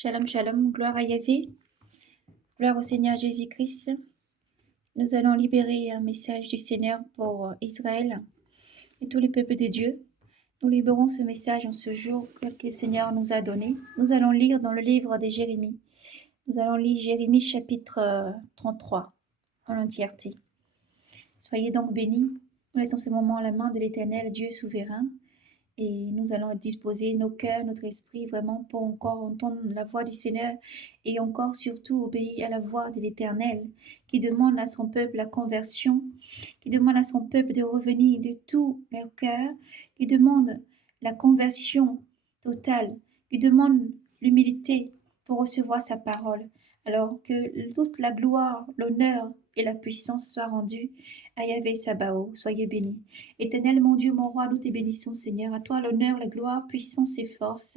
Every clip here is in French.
Shalom, shalom, gloire à Yahvé, gloire au Seigneur Jésus-Christ. Nous allons libérer un message du Seigneur pour Israël et tous les peuples de Dieu. Nous libérons ce message en ce jour que le Seigneur nous a donné. Nous allons lire dans le livre de Jérémie. Nous allons lire Jérémie chapitre 33 en entièreté. Soyez donc bénis. Nous laissons ce moment à la main de l'Éternel, Dieu souverain. Et nous allons disposer nos cœurs, notre esprit vraiment pour encore entendre la voix du Seigneur et encore surtout obéir à la voix de l'Éternel qui demande à son peuple la conversion, qui demande à son peuple de revenir de tout leur cœur, qui demande la conversion totale, qui demande l'humilité pour recevoir sa parole. Alors que toute la gloire, l'honneur et la puissance soient rendues à Yahvé Sabaoth. Soyez bénis. Éternel, mon Dieu, mon roi, nous te bénissons, Seigneur. À toi l'honneur, la gloire, puissance et force.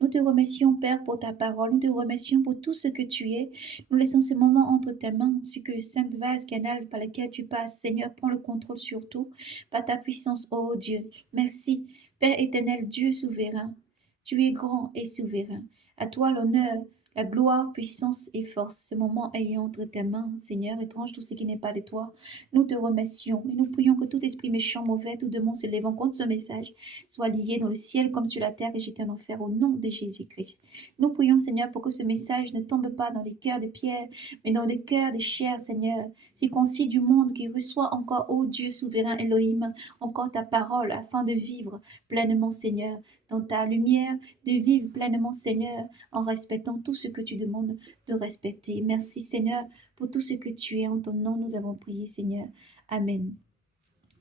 Nous te remercions, Père, pour ta parole. Nous te remercions pour tout ce que tu es. Nous laissons ce moment entre tes mains, ce que le simple vase canal par lequel tu passes. Seigneur, prends le contrôle sur tout, par ta puissance, ô Dieu. Merci, Père éternel, Dieu souverain. Tu es grand et souverain. À toi l'honneur, la gloire, puissance et force. Ce moment ayant entre tes mains, Seigneur, étrange tout ce qui n'est pas de toi. Nous te remercions et nous prions que tout esprit méchant, mauvais, tout démon s'élevant contre ce message soit lié dans le ciel comme sur la terre et jeté en enfer au nom de Jésus-Christ. Nous prions, Seigneur, pour que ce message ne tombe pas dans les cœurs de pierre, mais dans les cœurs de chair, Seigneur, circoncis du monde qui reçoit encore, ô Dieu souverain Elohim, encore ta parole afin de vivre pleinement, Seigneur, dans ta lumière, de vivre pleinement, Seigneur, en respectant tout ce que tu demandes de respecter. Merci, Seigneur, pour tout ce que tu es. En ton nom, nous avons prié, Seigneur. Amen.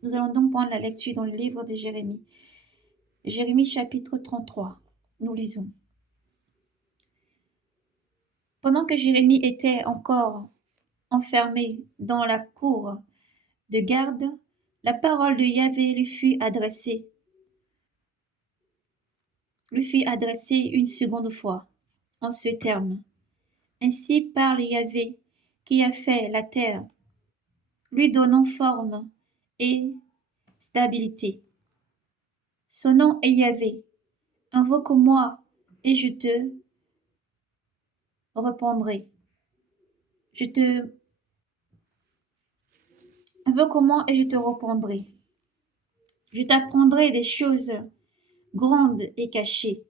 Nous allons donc prendre la lecture dans le livre de Jérémie. Jérémie chapitre 33. Nous lisons. Pendant que Jérémie était encore enfermé dans la cour de garde, la parole de Yahvé lui fut adressée une seconde fois, en ce terme. Ainsi parle Yahvé, qui a fait la terre, lui donnant forme et stabilité. Son nom est Yahvé. Invoque-moi et je te répondrai. Invoque-moi et je te répondrai. Je t'apprendrai des choses grandes et cachées,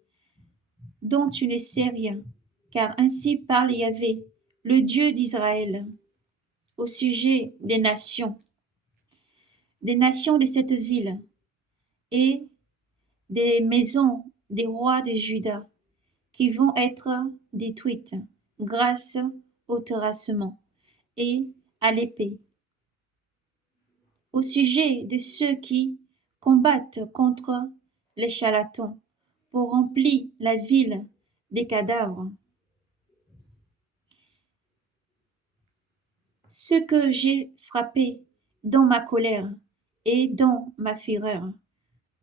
dont tu ne sais rien, car ainsi parle Yahvé, le Dieu d'Israël, au sujet des nations de cette ville et des maisons des rois de Juda, qui vont être détruites grâce au terrassement et à l'épée. Au sujet de ceux qui combattent contre les charlatans pour remplir la ville des cadavres. Ceux que j'ai frappés dans ma colère et dans ma fureur,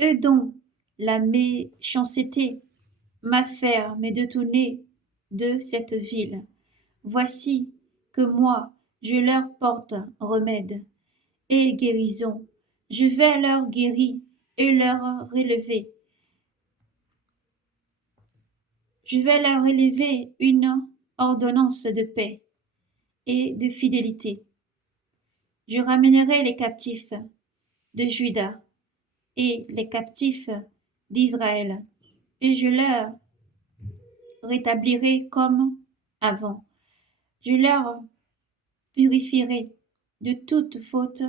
eux dont la méchanceté m'a fait me détourner de cette ville. Voici que moi, je leur porte remède et guérison. Je vais leur guérir et leur relever. Je vais leur élever une ordonnance de paix et de fidélité. Je ramènerai les captifs de Juda et les captifs d'Israël, et je leur rétablirai comme avant. Je leur purifierai de toute faute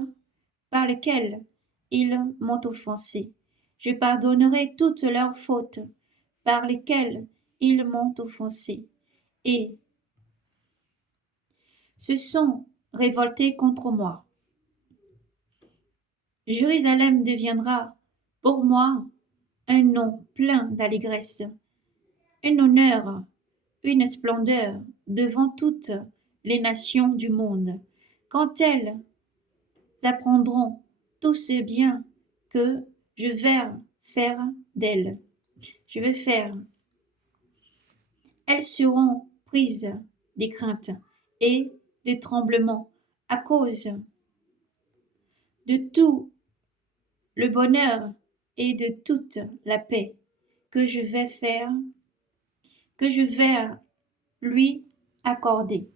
par laquelle ils m'ont offensé. Je pardonnerai toutes leurs fautes par lesquelles ils m'ont offensé et se sont révoltés contre moi. Jérusalem deviendra pour moi un nom plein d'allégresse, un honneur, une splendeur devant toutes les nations du monde, quand elles apprendront tout ce bien que je vais faire d'elles. Je vais faire. Elles seront prises de crainte et de tremblement à cause de tout le bonheur et de toute la paix que je vais lui accorder.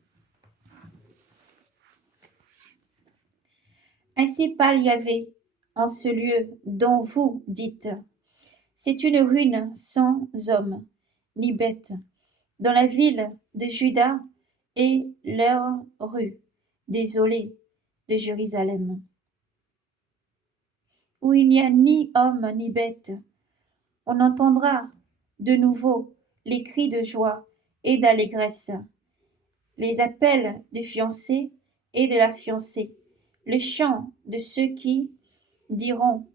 Ainsi parle Yahvé en ce lieu dont vous dites, c'est une ruine sans homme ni bête, dans la ville de Juda et leurs rues, désolées de Jérusalem, où il n'y a ni homme ni bête. On entendra de nouveau les cris de joie et d'allégresse, les appels du fiancé et de la fiancée, le chant de ceux qui diront,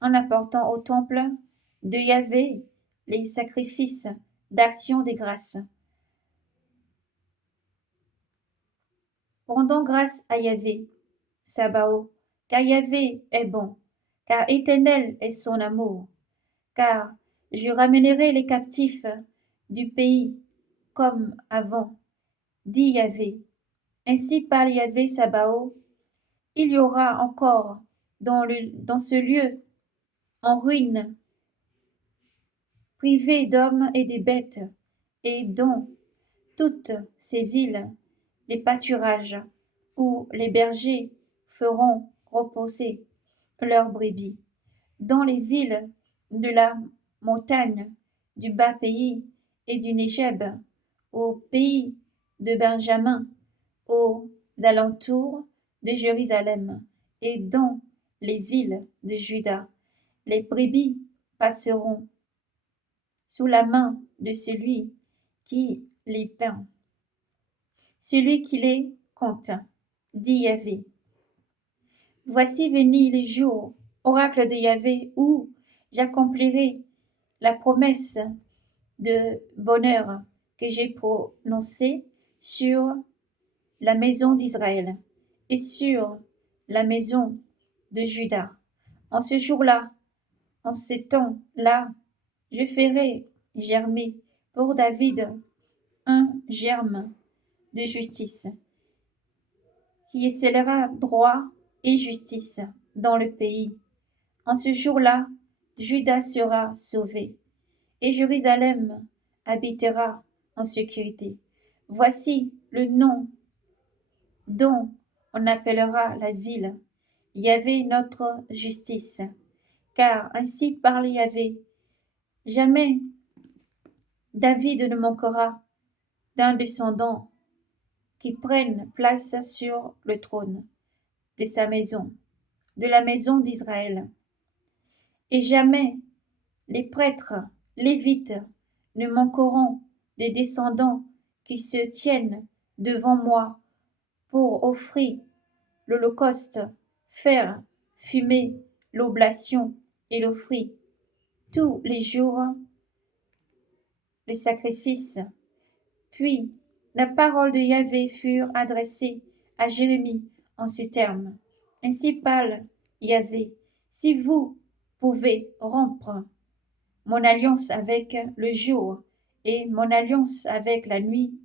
en apportant au temple de Yahvé les sacrifices d'action des grâces. Rendons grâce à Yahvé, Sabaoth, car Yahvé est bon, car éternel est son amour, car je ramènerai les captifs du pays comme avant, dit Yahvé. Ainsi parle Yahvé Sabaoth, il y aura encore dans ce lieu en ruine, privé d'hommes et des bêtes, et dans toutes ces villes, des pâturages où les bergers feront reposer leurs brebis. Dans les villes de la montagne, du bas pays et du Négeb, au pays de Benjamin, aux alentours de Jérusalem, et dans les villes de Juda, les brebis passeront sous la main de celui qui les peint, celui qui les compte, dit Yahvé. Voici venir les jours, oracle de Yahvé, où j'accomplirai la promesse de bonheur que j'ai prononcée sur la maison d'Israël et sur la maison de Juda. En ce jour-là, en ces temps-là, je ferai germer pour David un germe de justice, qui scellera droit et justice dans le pays. En ce jour-là, Juda sera sauvé, et Jérusalem habitera en sécurité. Voici le nom dont on appellera la ville, Yahvé notre justice. Car ainsi parle Yahvé, jamais David ne manquera d'un descendant qui prenne place sur le trône de sa maison, de la maison d'Israël. Et jamais les prêtres lévites ne manqueront des descendants qui se tiennent devant moi pour offrir l'holocauste, faire fumer l'oblation et l'offrir tous les jours le sacrifice. Puis la parole de Yahvé fut adressée à Jérémie en ces termes. Ainsi parle Yahvé, si vous pouvez rompre mon alliance avec le jour et mon alliance avec la nuit,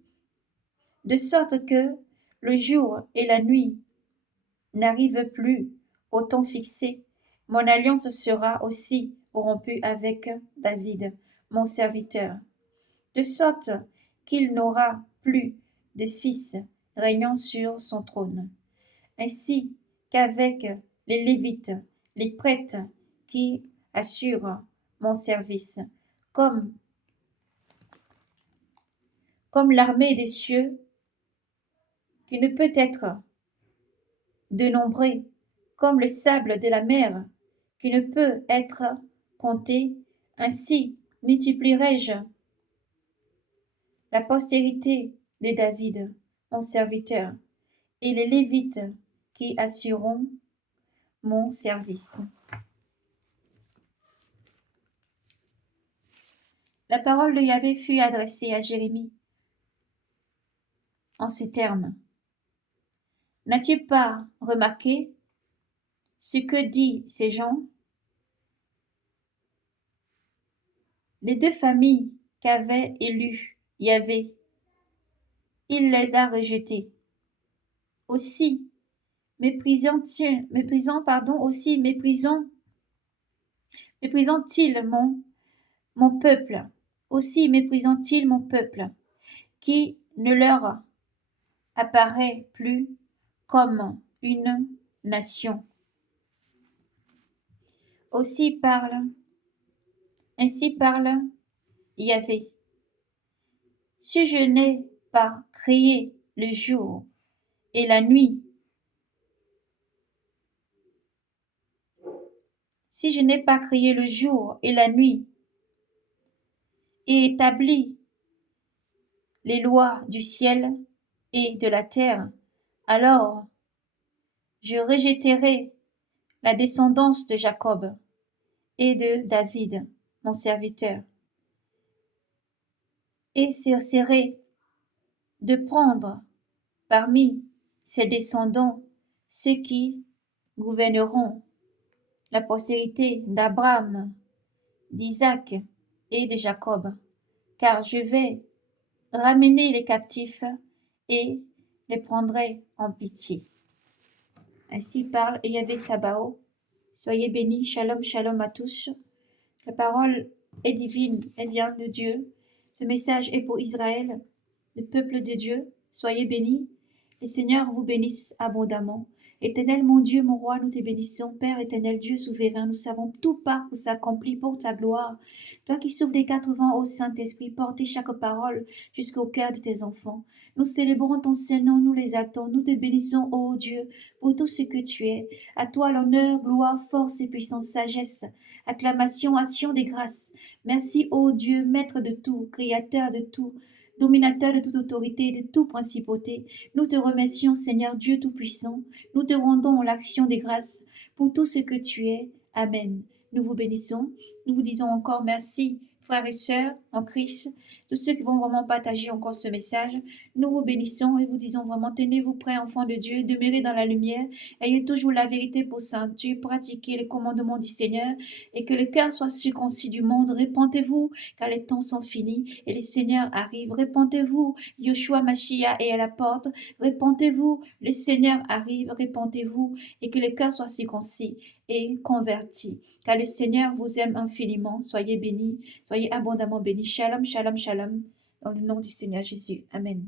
de sorte que le jour et la nuit n'arrivent plus au temps fixé, mon alliance sera aussi rompue avec David, mon serviteur, de sorte qu'il n'aura plus de fils régnant sur son trône, ainsi qu'avec les Lévites, les prêtres qui assurent mon service, comme l'armée des cieux, qui ne peut être dénombrée, comme le sable de la mer, qui ne peut être compté, ainsi multiplierai-je la postérité de David, mon serviteur, et les Lévites qui assureront mon service. La parole de Yahvé fut adressée à Jérémie en ces termes. N'as-tu pas remarqué ce que disent ces gens? Les deux familles qu'avait élues Yahvé, il les a rejetées. Aussi méprisant-il mon peuple, aussi méprisant-il mon peuple, qui ne leur apparaît plus comme une nation. Ainsi parle Yahvé. Si je n'ai pas créé le jour et la nuit, si je n'ai pas créé le jour et la nuit, et établi les lois du ciel et de la terre, alors je rejetterai la descendance de Jacob et de David, mon serviteur, et cesserai de prendre parmi ses descendants ceux qui gouverneront la postérité d'Abraham, d'Isaac et de Jacob, car je vais ramener les captifs et les prendrai en pitié. Ainsi parle Yahvé Sabaoth. Soyez bénis, shalom, shalom à tous. La parole est divine, elle vient de Dieu. Ce message est pour Israël, le peuple de Dieu. Soyez bénis. Le Seigneur vous bénisse abondamment. Éternel, mon Dieu, mon roi, nous te bénissons. Père éternel, Dieu souverain, nous savons tout part pour s'accomplir pour ta gloire. Toi qui souffles les 4 vents au Saint-Esprit, portez chaque parole jusqu'au cœur de tes enfants. Nous célébrons ton Saint-Nom, nous les attendons, nous te bénissons, ô Dieu, pour tout ce que tu es. À toi l'honneur, gloire, force et puissance, sagesse, acclamation, action des grâces. Merci, ô Dieu, maître de tout, créateur de tout, dominateur de toute autorité, de toute principauté. Nous te remercions, Seigneur Dieu Tout-Puissant. Nous te rendons l'action des grâces pour tout ce que tu es. Amen. Nous vous bénissons. Nous vous disons encore merci, frères et sœurs en Christ, tous ceux qui vont vraiment partager encore ce message. Nous vous bénissons et vous disons vraiment, tenez-vous prêts, enfants de Dieu, demeurez dans la lumière, ayez toujours la vérité pour ceinture, pratiquez les commandements du Seigneur et que le cœur soit circoncis du monde. Répentez-vous, car les temps sont finis et le Seigneur arrive. Répentez-vous, Yoshua Mashiach est à la porte. Répentez-vous, le Seigneur arrive. Répentez-vous et que le cœur soit circoncis et converti, car le Seigneur vous aime infiniment. Soyez bénis, soyez abondamment bénis. Shalom, shalom, shalom, dans le nom du Seigneur Jésus. Amen.